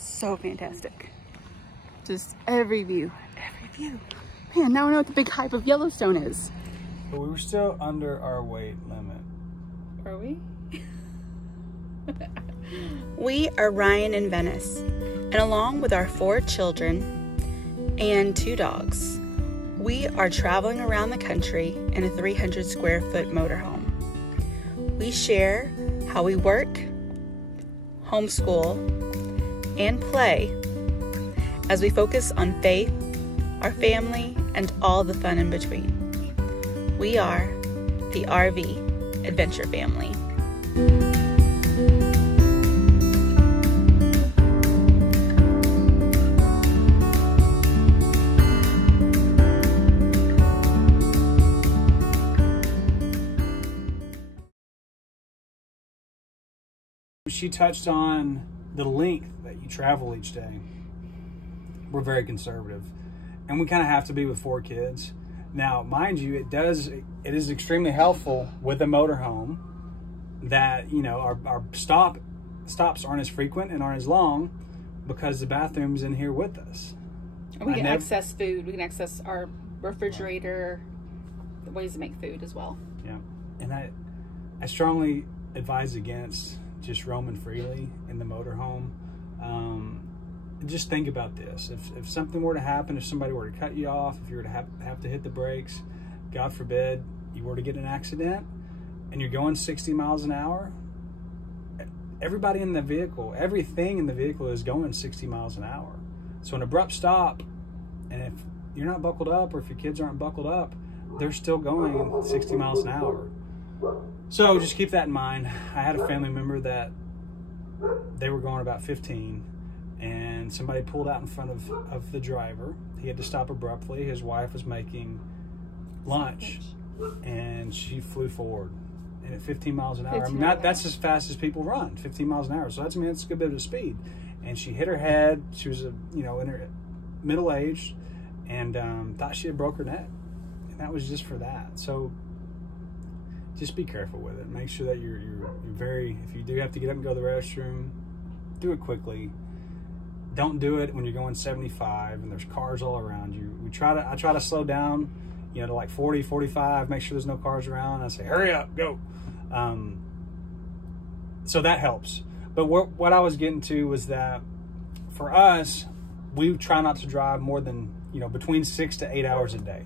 So fantastic. Just every view, every view. Man, now I know what the big hype of Yellowstone is. But we were still under our weight limit. Are we? We are Ryan and Venice, and along with our 4 children and 2 dogs, we are traveling around the country in a 300 square foot motorhome. We share how we work, homeschool, and play as we focus on faith, our family, and all the fun in between. We are the RV Adventure Family. She touched on the length that you travel each day. We're very conservative, and we kind of have to be with 4 kids. Now, mind you, it is extremely helpful with a motorhome that, you know, our stops aren't as frequent and aren't as long because the bathroom's in here with us. And we can access food. We can access our refrigerator, the ways to make food as well. Yeah, and I strongly advise against just roaming freely in the motorhome. Just think about this. If something were to happen, if somebody were to cut you off, if you were to have to hit the brakes, God forbid, you were to get in an accident and you're going 60 miles an hour, everybody in the vehicle, everything in the vehicle is going 60 miles an hour. So an abrupt stop, and if you're not buckled up or if your kids aren't buckled up, they're still going 60 miles an hour. So just keep that in mind. I had a family member that they were going about 15 and somebody pulled out in front of the driver. He had to stop abruptly. His wife was making lunch and she flew forward. And at 15 miles an hour, I mean, that's as fast as people run, 15 miles an hour. So that's a good bit of speed. And she hit her head. She was, in her middle age and thought she had broke her neck. And that was just for that. So just be careful with it. Make sure that you're very, if you do have to get up and go to the restroom, do it quickly. Don't do it when you're going 75 and there's cars all around you. I try to slow down, to like 40, 45, make sure there's no cars around. I say, hurry up, go. So that helps. But what I was getting to was that for us, we try not to drive more than, between 6 to 8 hours a day.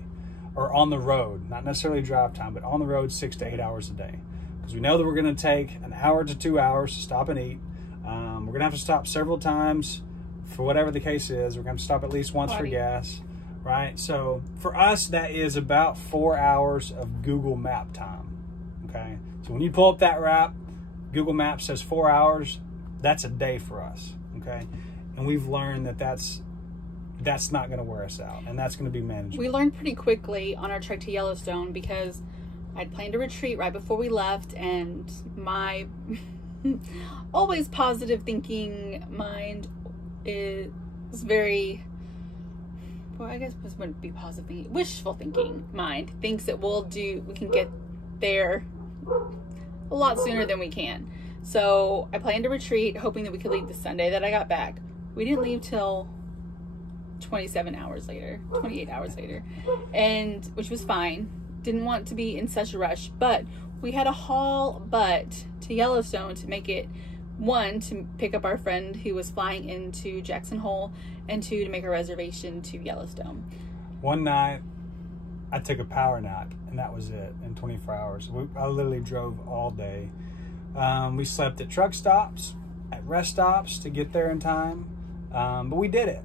Or on the road, not necessarily drive time, but on the road 6 to 8 hours a day. Because we know that we're going to take an hour to 2 hours to stop and eat. We're going to have to stop several times for whatever the case is. We're going to stop at least once for gas, right? So for us, that is about 4 hours of Google Map time, okay? So when you pull up that map, Google Maps says 4 hours, that's a day for us, okay? And we've learned that that's not going to wear us out, and that's going to be manageable. We learned pretty quickly on our trek to Yellowstone because I'd planned a retreat right before we left, and my always positive thinking mind is very, well, I guess this wouldn't be positive thinking, wishful thinking mind thinks that we can get there a lot sooner than we can. So I planned a retreat hoping that we could leave the Sunday that I got back. We didn't leave till 28 hours later, and which was fine. Didn't want to be in such a rush, but we had to haul butt to Yellowstone to make it, 1, to pick up our friend who was flying into Jackson Hole, and 2, to make a reservation to Yellowstone. One night I took a power nap and that was it in 24 hours. I literally drove all day. We slept at truck stops, at rest stops to get there in time, but we did it.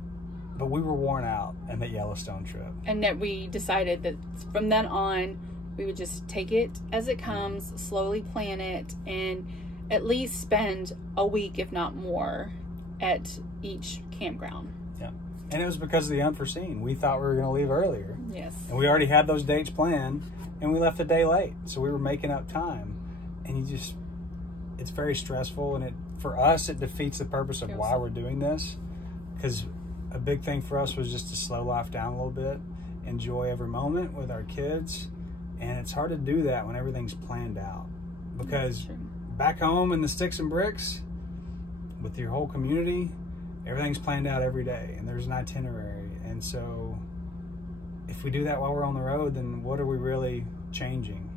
But we were worn out in that Yellowstone trip. And that we decided that from then on, we would just take it as it comes, slowly plan it, and at least spend a week, if not more, at each campground. Yeah. And it was because of the unforeseen. We thought we were going to leave earlier. Yes. And we already had those dates planned, and we left a day late. So we were making up time. And it's very stressful, and for us, it defeats the purpose of why we're doing this. Because a big thing for us was just to slow life down a little bit, enjoy every moment with our kids. And it's hard to do that when everything's planned out, because back home in the sticks and bricks with your whole community, everything's planned out every day, and there's an itinerary. And so if we do that while we're on the road, then what are we really changing?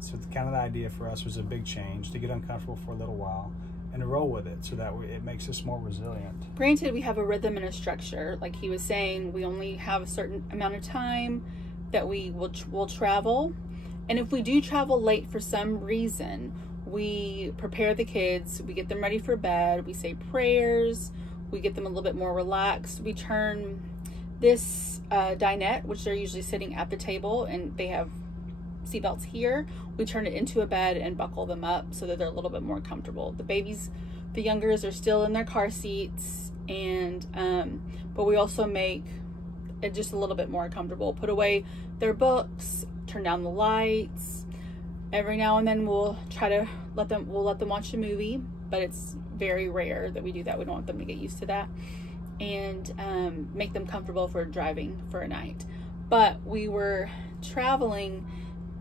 So kind of the idea for us was a big change, to get uncomfortable for a little while and to roll with it, so that it makes us more resilient. Granted, we have a rhythm and a structure. Like he was saying, we only have a certain amount of time that we will travel. And if we do travel late for some reason, we prepare the kids, we get them ready for bed, we say prayers, we get them a little bit more relaxed. We turn this dinette, which they're usually sitting at the table and they have seatbelts here, we turn it into a bed and buckle them up so that they're a little bit more comfortable. The babies, the youngers, are still in their car seats, and but we also make it just a little bit more comfortable. Put away their books, turn down the lights. Every now and then we'll let them watch a movie, but it's very rare that we do that. We don't want them to get used to that. And make them comfortable for driving for a night. But we were traveling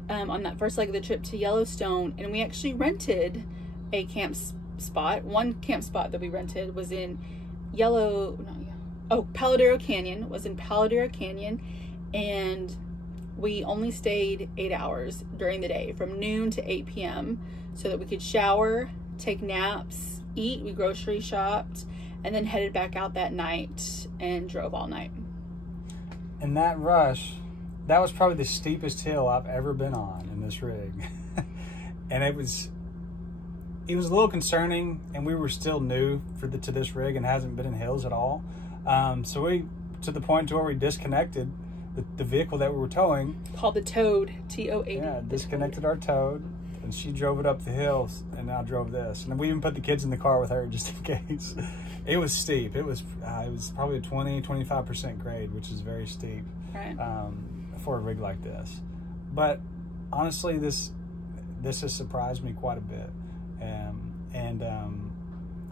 on that first leg of the trip to Yellowstone, and we actually rented a camp spot. One camp spot that we rented was in Paladero Canyon, was in Paladero Canyon, and we only stayed 8 hours during the day, from noon to 8 p.m. so that we could shower, take naps, eat. We grocery shopped, and then headed back out that night and drove all night. In that rush, that was probably the steepest hill I've ever been on in this rig. And it was a little concerning, and we were still new to this rig and hasn't been in hills at all. So we, to the point to where we disconnected the vehicle that we were towing. Called the Toad, T-O-A-D. Yeah, disconnected our Toad, and she drove it up the hills, and I drove this. And then we even put the kids in the car with her just in case. It was steep. It was probably a 20-25% grade, which is very steep. Right. For a rig like this. But honestly, this has surprised me quite a bit, and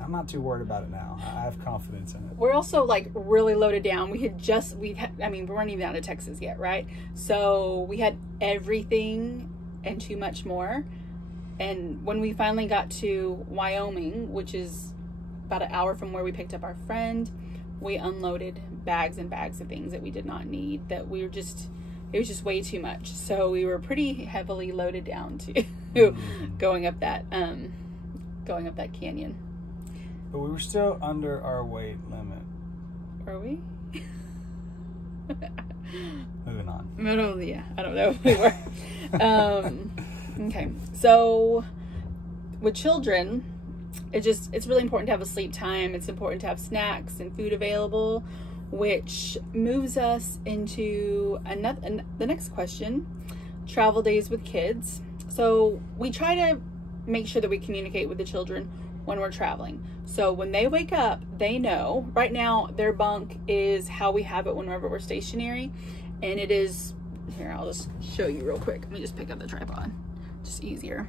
I'm not too worried about it now. I have confidence in it. We're also like really loaded down. We weren't even out of Texas yet, right? So we had everything and too much more. And when we finally got to Wyoming, which is about an hour from where we picked up our friend, we unloaded bags and bags of things that we did not need, that we were just, it was just way too much. So we were pretty heavily loaded down to going up that canyon. But we were still under our weight limit. Were we? Moving on. No, yeah, I don't know if we were. Okay, so with children, it's really important to have a sleep time. It's important to have snacks and food available, which moves us into the next question: travel days with kids. So we try to make sure that we communicate with the children when we're traveling. So when they wake up, they know. Right now, their bunk is how we have it whenever we're stationary, and it is here. I'll just show you real quick. Let me just pick up the tripod, just easier.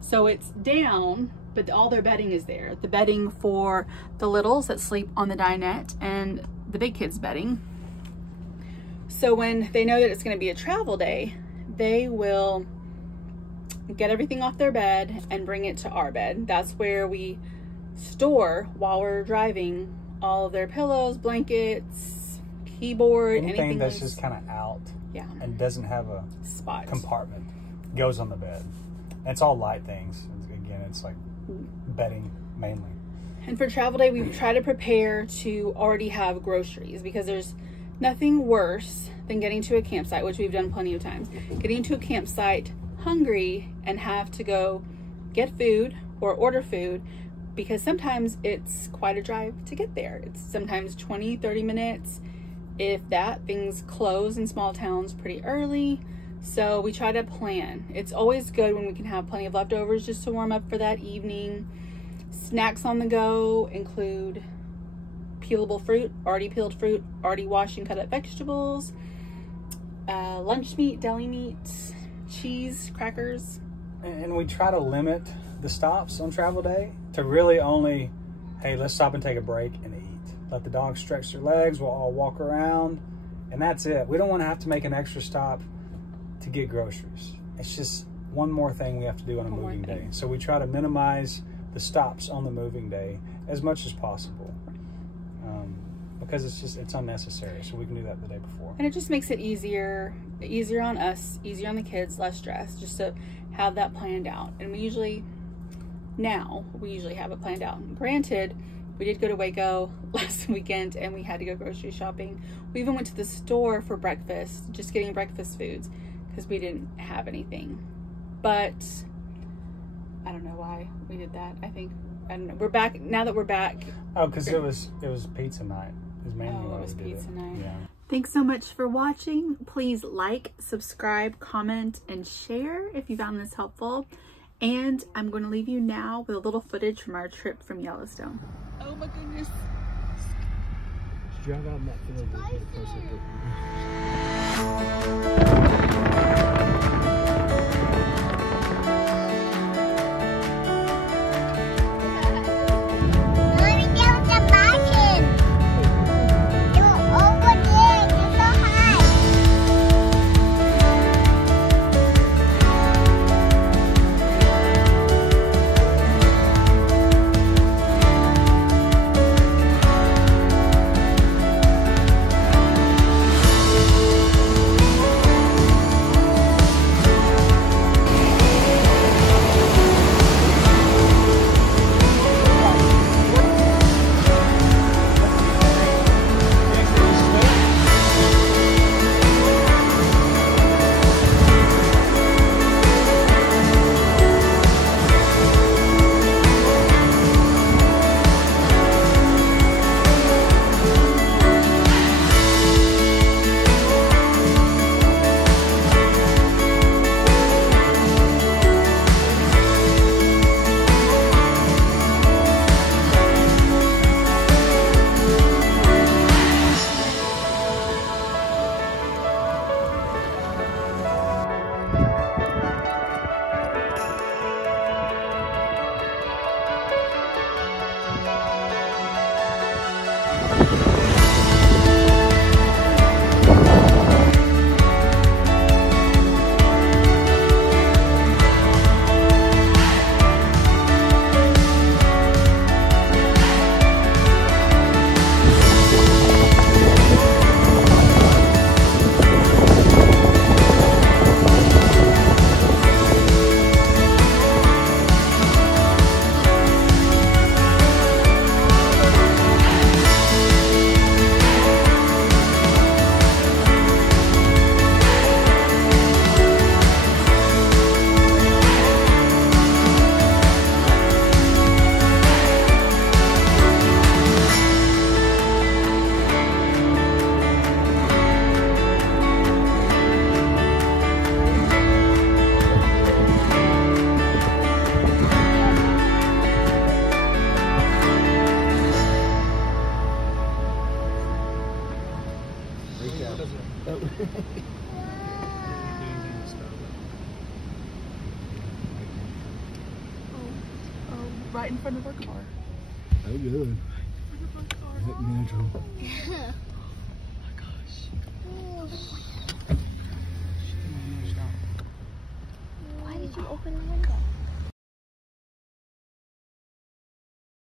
So it's down, but all their bedding is there. The bedding for the littles that sleep on the dinette, and the big kids' bedding. So when they know that it's going to be a travel day, they will get everything off their bed and bring it to our bed. That's where we store, while we're driving, all of their pillows, blankets, keyboard, anything that's just kind of out, yeah, and doesn't have a spot compartment, goes on the bed. And it's all light things. Again, it's like bedding mainly. And for travel day, we try to prepare to already have groceries, because there's nothing worse than getting to a campsite, which we've done plenty of times, getting to a campsite hungry and have to go get food or order food, because sometimes it's quite a drive to get there. It's sometimes 20-30 minutes. If that, things close in small towns pretty early. So we try to plan. It's always good when we can have plenty of leftovers just to warm up for that evening. Snacks on the go include peelable fruit, already peeled fruit, already washed and cut up vegetables, lunch meat, deli meat, cheese, crackers. And we try to limit the stops on travel day to really only, hey, let's stop and take a break and eat. Let the dogs stretch their legs, we'll all walk around, and that's it. We don't want to have to make an extra stop to get groceries. It's just one more thing we have to do on a moving day. So we try to minimize the stops on the moving day as much as possible. because it's unnecessary. So we can do that the day before. And it just makes it easier on us, easier on the kids, less stress, just to have that planned out. And we usually have it planned out. Granted, we did go to Waco last weekend and we had to go grocery shopping. We even went to the store for breakfast, just getting breakfast foods, because we didn't have anything. But I don't know why we did that. I don't know. We're back now that we're back. Oh, because it was pizza night. It was mainly why it was we did pizza it. night. Yeah. Thanks so much for watching. Please like, subscribe, comment, and share if you found this helpful. And I'm going to leave you now with a little footage from our trip from Yellowstone. Oh my goodness. Just drive out in that field. Right in front of our car. Oh, good. Natural.